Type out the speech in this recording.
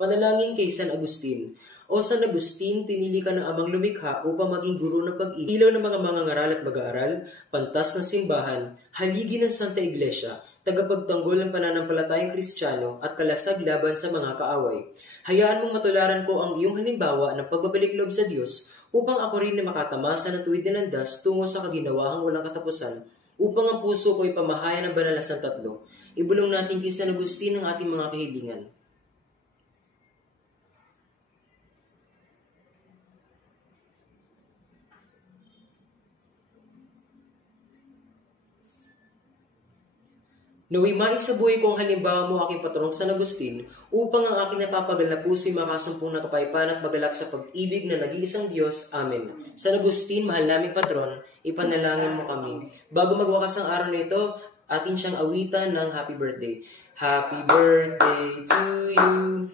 Panalangin kay San Agustin. O San Agustin, pinili ka ng amang lumikha upang maging guro ng pag-ilaw ng mga mangangaral at mag-aaral, pantas ng simbahan, haligi ng Santa Iglesia, tagapagtanggol ng pananampalatayang Kristiyano at kalasag laban sa mga kaaway. Hayaan mong matularan ko ang iyong halimbawa ng pagbabalik loob sa Diyos upang ako rin na makatamasa ng tuwid na landas tungo sa kaginawahang walang katapusan, upang ang puso ko ipamahayan ng banal na Santatlo. Ibulong natin kay San Agustin ang ating mga kahilingan. Naway sa buhay ko ang halimbawa mo aking patronong San Agustin upang ang aking napapagal na puso'y makasumpong na kapayapaan at magalak sa pag-ibig na nag-iisang Diyos. Amen. San Agustin, mahal naming patron, ipanalangin mo kami. Bago magwakas ang araw na ito, atin siyang awitan ng happy birthday. Happy birthday to you.